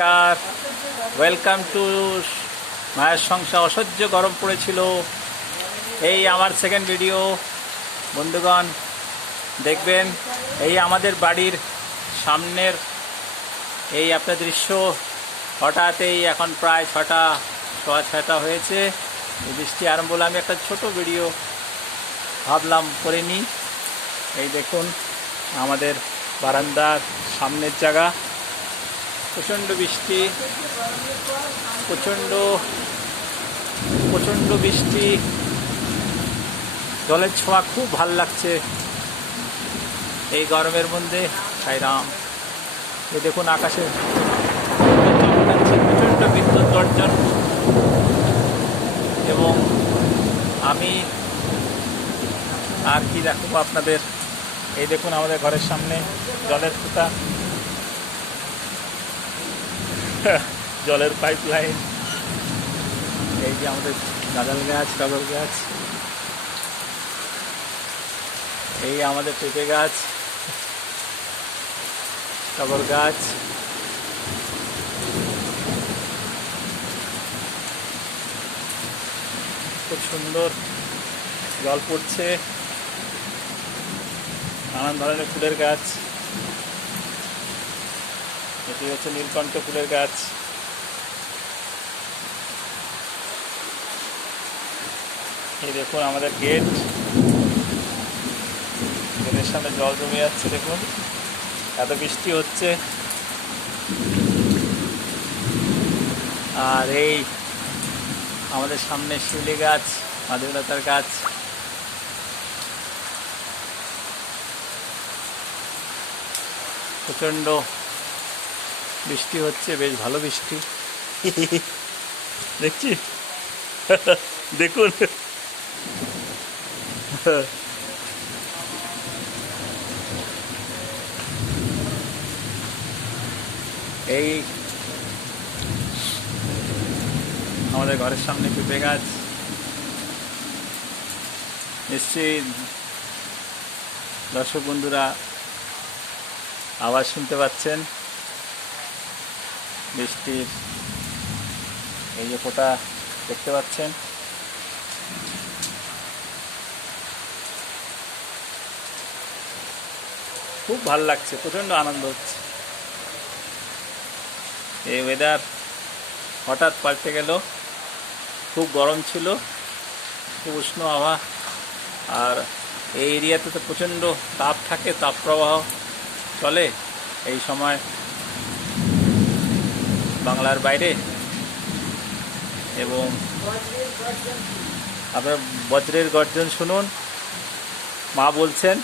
নমস্কার, welcome to মায়ের সংসার। অসহ্য গরম পড়েছিল। এই আমার সেকেন্ড ভিডিও। বন্ধুগণ দেখবেন, এই আমাদের বাড়ির সামনের এই আপনার দৃশ্য। হঠাৎই এখন প্রায় 6:15 হয়েছে, বৃষ্টি আরম্ভ হলো। আমি একটা ছোট ভিডিও ভাবলাম করে নিই। এই দেখুন আমাদের বারান্দার সামনের জায়গা, প্রচণ্ড বৃষ্টি, প্রচণ্ড বৃষ্টি, জলের ছোঁয়া খুব ভাল লাগছে এই গরমের মধ্যে। সাইরাম, এই দেখুন আকাশে প্রচণ্ড বিদ্যুৎ গর্জন। এবং আমি আর কি দেখাবো আপনাদের। এই দেখুন আমাদের ঘরের সামনে জলের ফুটা, জলের পাইপ লাইন। এই যে আমাদের গাঁদাল গাছ, টগর গাছ, এই আমাদের পেঁপে গাছ, টগর গাছ, খুব সুন্দর জল পড়ছে। নানান ধরনের ফুলের গাছ, এটি হচ্ছে নীলকণ্ঠ ফুলের গাছ। এই দেখুন আমাদের গেট, গেটের সামনে জল জমে যাচ্ছে। দেখুন এত বৃষ্টি হচ্ছে। আর এই আমাদের সামনে শিউলি গাছ, মাধবীলতার গাছ। প্রচণ্ড বৃষ্টি হচ্ছে, বেশ ভালো বৃষ্টি দেখছি। দেখুন এই আমাদের ঘরের সামনে পেঁপে গাছ। নিশ্চয়ই দর্শক বন্ধুরা আওয়াজ শুনতে পাচ্ছেন বৃষ্টির। এই যে ফোঁটা দেখতে পাচ্ছেন। খুব ভালো লাগছে, প্রচণ্ড আনন্দ হচ্ছে। এই ওয়েদার হঠাৎ পাল্টে গেল। খুব গরম ছিল, খুব উষ্ণ হাওয়া। আর এই এরিয়াতে তো প্রচণ্ড তাপ থাকে, তাপপ্রবাহ চলে এই সময় বাংলার বাইরে। এবং আপনার বজ্রের গর্জন শুনুন, মা বলছেন।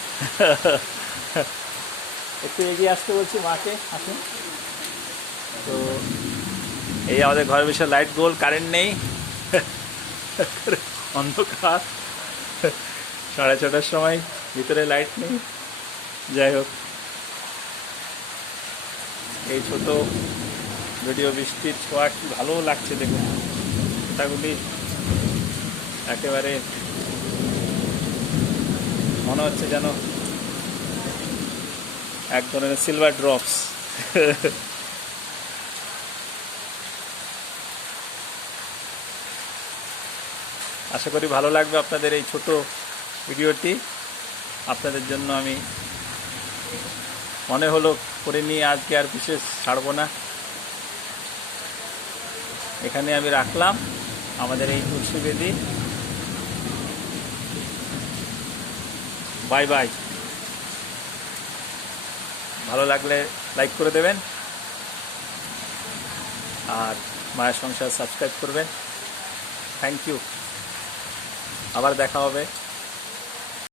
একটু এগিয়ে আসতে বলছি মাকে, আসুন। তো এই আমাদের ঘরের বিষয়ে লাইট গোল, কারেন্ট নেই, অন্ধকার। 6:30 সময়, ভিতরে লাইট নেই। যাই হোক, এই ছোট ভিডিও বৃষ্টির ছোঁয়া কি ভালো লাগছে। দেখুন ফোঁটাগুলি একেবারে মনে হচ্ছে যেন এক ধরনের সিলভার ড্রপস। আশা করি ভালো লাগবে আপনাদের এই ছোট ভিডিওটি। আপনাদের জন্য আমি মনে হলো করে নিয়ে আজকে আর বিশেষ ছাড়বো না। এখানে আমি রাখলাম আমাদের এই তুলসী বেদি। Bye bye. ভালো লাগলে লাইক করে দেবেন, আর মায়ের সংসার সাবস্ক্রাইব করবেন। Thank you. আবার দেখা হবে।